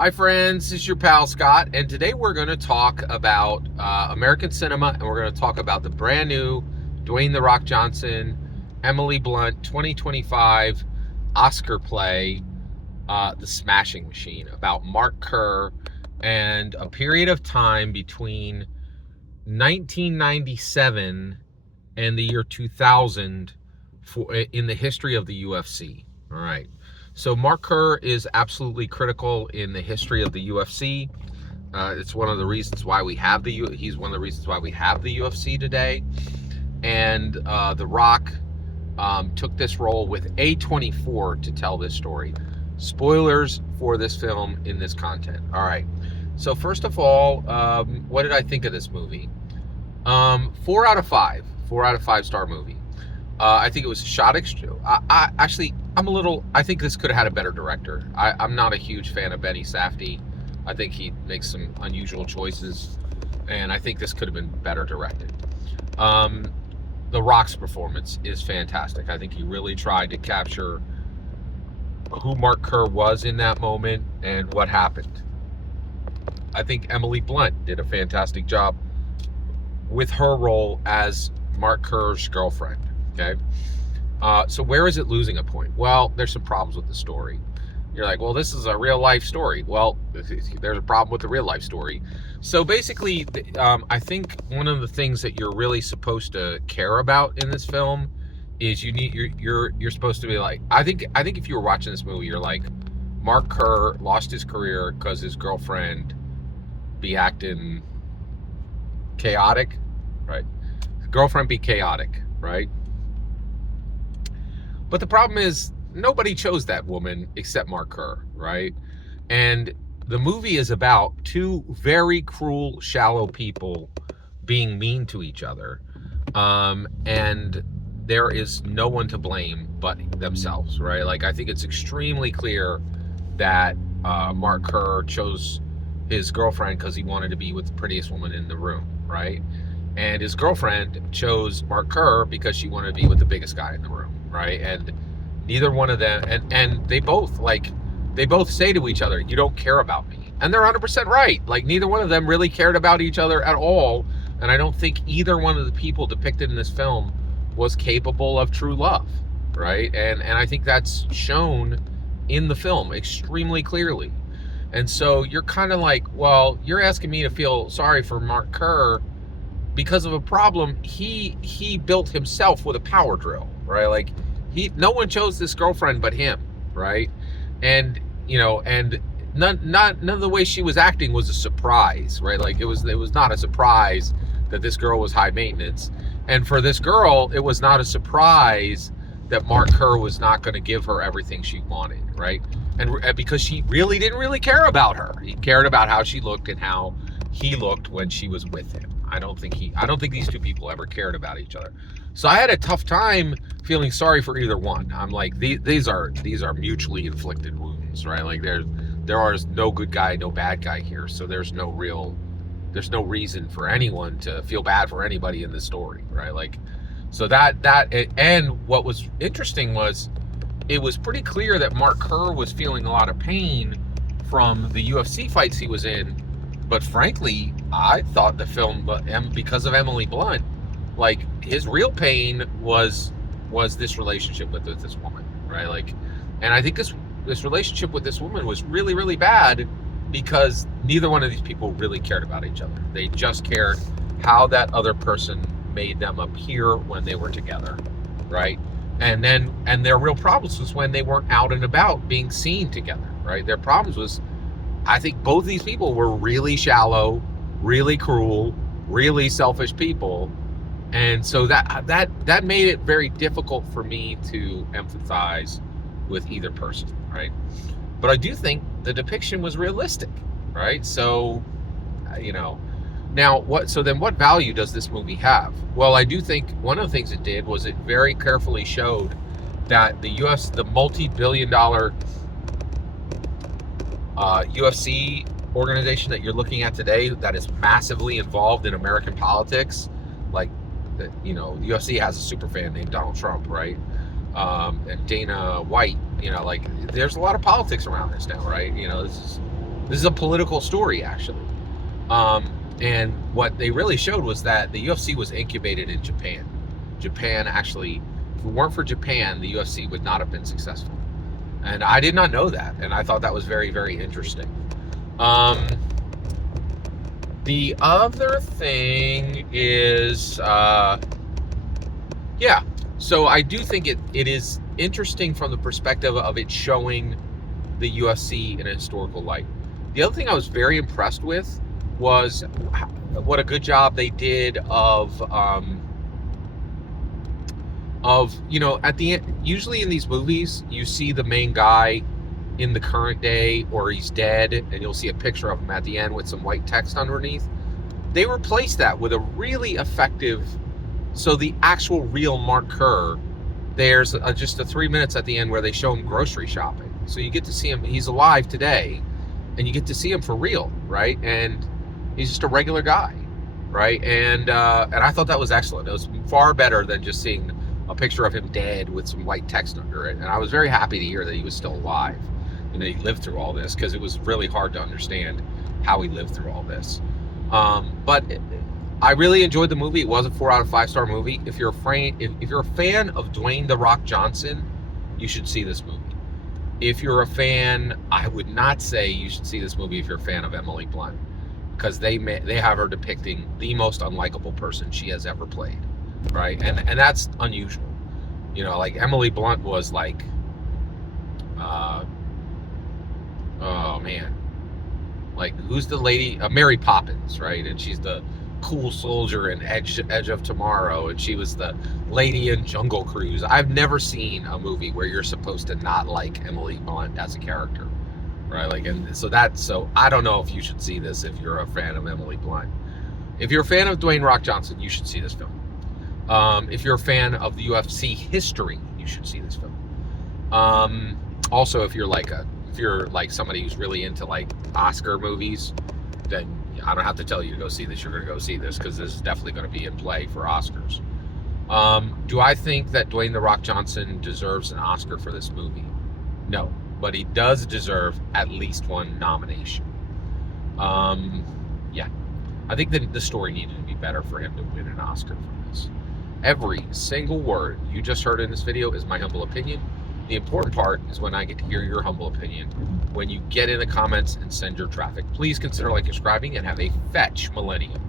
Hi friends, this is your pal Scott, and today we're going to talk about American cinema, and we're going to talk about the brand new Dwayne "The Rock" Johnson, Emily Blunt 2025 Oscar play, The Smashing Machine, about Mark Kerr and a period of time between 1997 and the year 2000 in the history of the UFC. All right. So Mark Kerr is absolutely critical in the history of the UFC. It's one of the reasons why we have he's one of the reasons why we have the UFC today. And The Rock took this role with A24 to tell this story. Spoilers for this film in this content. All right. So first of all, what did I think of this movie? 4 out of 5. 4 out of 5 star movie. I think it was shot I think this could have had a better director. I'm not a huge fan of Benny Safdie. I think he makes some unusual choices, and I think this could have been better directed. The Rock's performance is fantastic. I think he really tried to capture who Mark Kerr was in that moment and what happened. I think Emily Blunt did a fantastic job with her role as Mark Kerr's girlfriend. Okay. So where is it losing a point? Well, there's some problems with the story. You're like, well, this is a real life story. Well, there's a problem with the real life story. So basically, I think one of the things that you're really supposed to care about in this film is you're supposed to be like, I think if you were watching this movie, you're like, Mark Kerr lost his career because his girlfriend be acting chaotic, right? His girlfriend be chaotic, right? But the problem is, nobody chose that woman except Mark Kerr, right? And the movie is about two very cruel, shallow people being mean to each other. And there is no one to blame but themselves, right? Like, I think it's extremely clear that Mark Kerr chose his girlfriend because he wanted to be with the prettiest woman in the room, right? And his girlfriend chose Mark Kerr because she wanted to be with the biggest guy in the room, right? And neither one of them, and they both say to each other, you don't care about me. And they're 100% right. Like, neither one of them really cared about each other at all. And I don't think either one of the people depicted in this film was capable of true love, right? And I think that's shown in the film extremely clearly. And so you're kind of like, well, you're asking me to feel sorry for Mark Kerr because of a problem he built himself with a power drill, right? Like, no one chose this girlfriend but him, right? And and none of the way she was acting was a surprise, right? Like, it was not a surprise that this girl was high maintenance, and for this girl, it was not a surprise that Mark Kerr was not going to give her everything she wanted, right? And because he really didn't really care about her, he cared about how she looked and how he looked when she was with him. I don't think these two people ever cared about each other. So I had a tough time feeling sorry for either one. I'm like, these are mutually inflicted wounds, right? Like, there are no good guy, no bad guy here. So there's no reason for anyone to feel bad for anybody in this story, right? Like, so and what was interesting was it was pretty clear that Mark Kerr was feeling a lot of pain from the UFC fights he was in. But frankly, I thought the film, because of Emily Blunt, like, his real pain was this relationship with this woman, right? Like, and I think this relationship with this woman was really, really bad because neither one of these people really cared about each other. They just cared how that other person made them appear when they were together, right? And their real problems was when they weren't out and about being seen together, right? Their problems was, I think both of these people were really shallow, really cruel, really selfish people. And so that made it very difficult for me to empathize with either person, right? But I do think the depiction was realistic, right? So, now what value does this movie have? Well, I do think one of the things it did was it very carefully showed that the multi-billion-dollar UFC organization that you're looking at today, that is massively involved in American politics, like, the UFC has a super fan named Donald Trump, right? And Dana White, like, there's a lot of politics around this now, right? This is This is a political story, actually. And what they really showed was that the UFC was incubated in Japan. Japan actually, if it weren't for Japan, the UFC would not have been successful. And I did not know that, and I thought that was very, very interesting. The other thing is, yeah, so I do think it is interesting from the perspective of it showing the UFC in a historical light. The other thing I was very impressed with was what a good job they did of at the end. Usually in these movies, you see the main guy in the current day, or he's dead, and you'll see a picture of him at the end with some white text underneath. They replaced that with a really effective, so the actual real Mark Kerr, there's just a 3 minutes at the end where they show him grocery shopping. So you get to see him, he's alive today, and you get to see him for real, right? And he's just a regular guy, right? And I thought that was excellent. It was far better than just seeing a picture of him dead with some white text under it. And I was very happy to hear that he was still alive and that he lived through all this, because it was really hard to understand how he lived through all this. But I really enjoyed the movie. It was a 4 out of 5 star movie. If you're a fan of Dwayne "The Rock" Johnson, you should see this movie. If you're a fan, I would not say you should see this movie if you're a fan of Emily Blunt, because they have her depicting the most unlikable person she has ever played, right? And that's unusual. Like Emily Blunt was like, oh man, like who's the lady? Mary Poppins, right? And she's the cool soldier in Edge of Tomorrow, and she was the lady in Jungle Cruise. I've never seen a movie where you're supposed to not like Emily Blunt as a character, right? Like, and so I don't know if you should see this if you're a fan of Emily Blunt. If you're a fan of Dwayne "Rock" Johnson, you should see this film. If you're a fan of the UFC history, you should see this film. Also, if you're like somebody who's really into like Oscar movies, then I don't have to tell you to go see this. You're going to go see this, because this is definitely going to be in play for Oscars. Do I think that Dwayne "The Rock" Johnson deserves an Oscar for this movie? No, but he does deserve at least one nomination. Yeah, I think that the story needed to be better for him to win an Oscar for this. Every single word you just heard in this video is my humble opinion. The important part is when I get to hear your humble opinion, when you get in the comments and send your traffic. Please consider subscribing, and have a fetch millennium.